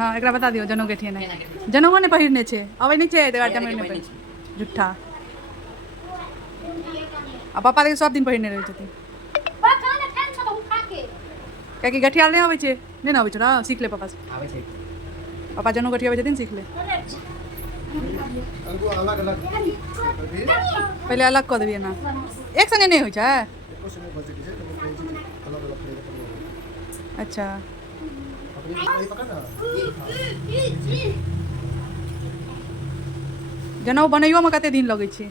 हाँ एकरा बता दियो जनऊ गेठिए ने जनऊ ने पहिरने छे अबै नहीं छे तेरा टाइम ने पहिर झूठा आ पापा के सब दिन पहिरने रहे छथिन क्या कि गठियाल नहीं आबै छे नहीं ना आबै छे ना सीख ले पापा से आबै छे पापा जनऊ गठिया आबै छथिन सीख ले पहले अलग कर देबिए ना एक संगे नहीं होय छै अच्छा जनऊ बनैयो में कते दिन लगै छै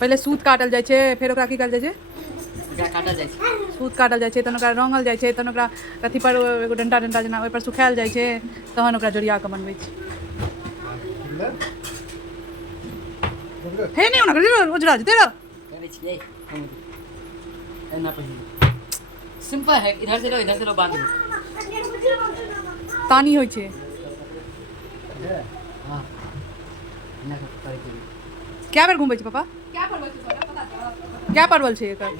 पहले सूत काटल जाइ छै फेर ओकरा की करल जाइ छै ओकरा काटल जाइ छै सूत काटल जाइ छै तहन ओकरा रंगल जाइ छै तहन ओकरा कथी पर एगो डंटा डंटा जेना ओहि पर सुखायल जाइ छै तहन ओकरा जोड़िया के बनबै छै हे नहीं ओना उजरा जेतै रे करे छियै एना पहिने सिंपल है इधर से लो बांध दो तानी होइ छै हां एना करे के क्या बेर घुमबै छै पापा क्या परवल छै एकर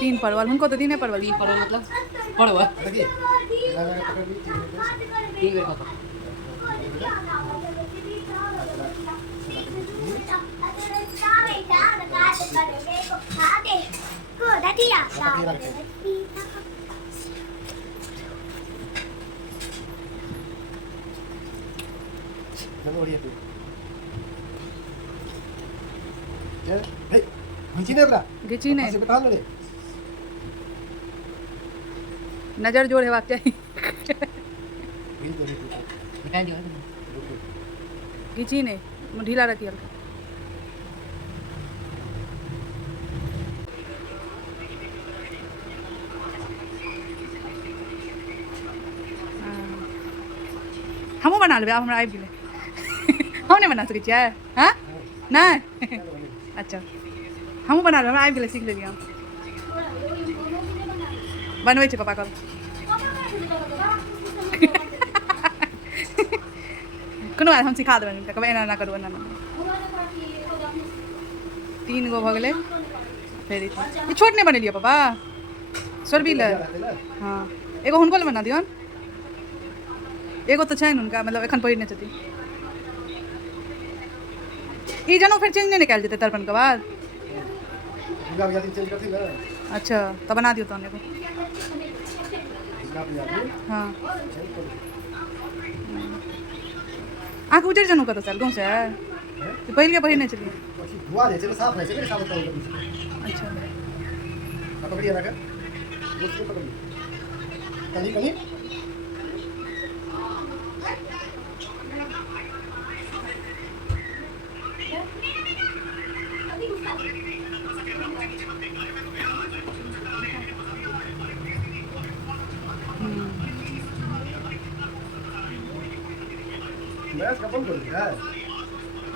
3 परवल हुनको तो 3 परवल तीन परवल मतलब परवल तीन बेर खा घिची ने नजर जोर हेबाक चाही निकाल दियो घिची ने ढीला रखिए हल्का हमहूँ बना लेबै आब हमरा आबि गेलै हम नहीं बना सकै छियै हाँ नहीं अच्छा हमहूँ बना लेबै हमरा आबि गेलै सीख लेलियै हम बनबै छै पापा कल कोनो बात हम सिखा देबै कहबै एना एना करू एना एना 3 गो भऽ गेलै फेर ई छोट नहीं बनेलियै पापा सोरबी ले हाँ एगो हुनको ले बना दियौ एगो तो छै उनका मतलब एखन पहिरने छथिन ई जनऊ फिर चेंज नहीं निकाल देते तर्पण के बाद अच्छा तो बना दियो तो एगो हाँ आँख उजर जनऊ कतऽ साल गाँव से पहले पहिरने छलियै अच्छा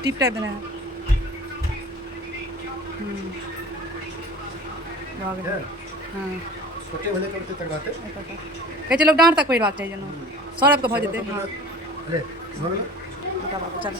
टिप टाइप देना है हाँ कहै छै लोक डाँट तक पहिरबाक चाही जनऊ सौरभ के भऽ जेतै हाँ चलो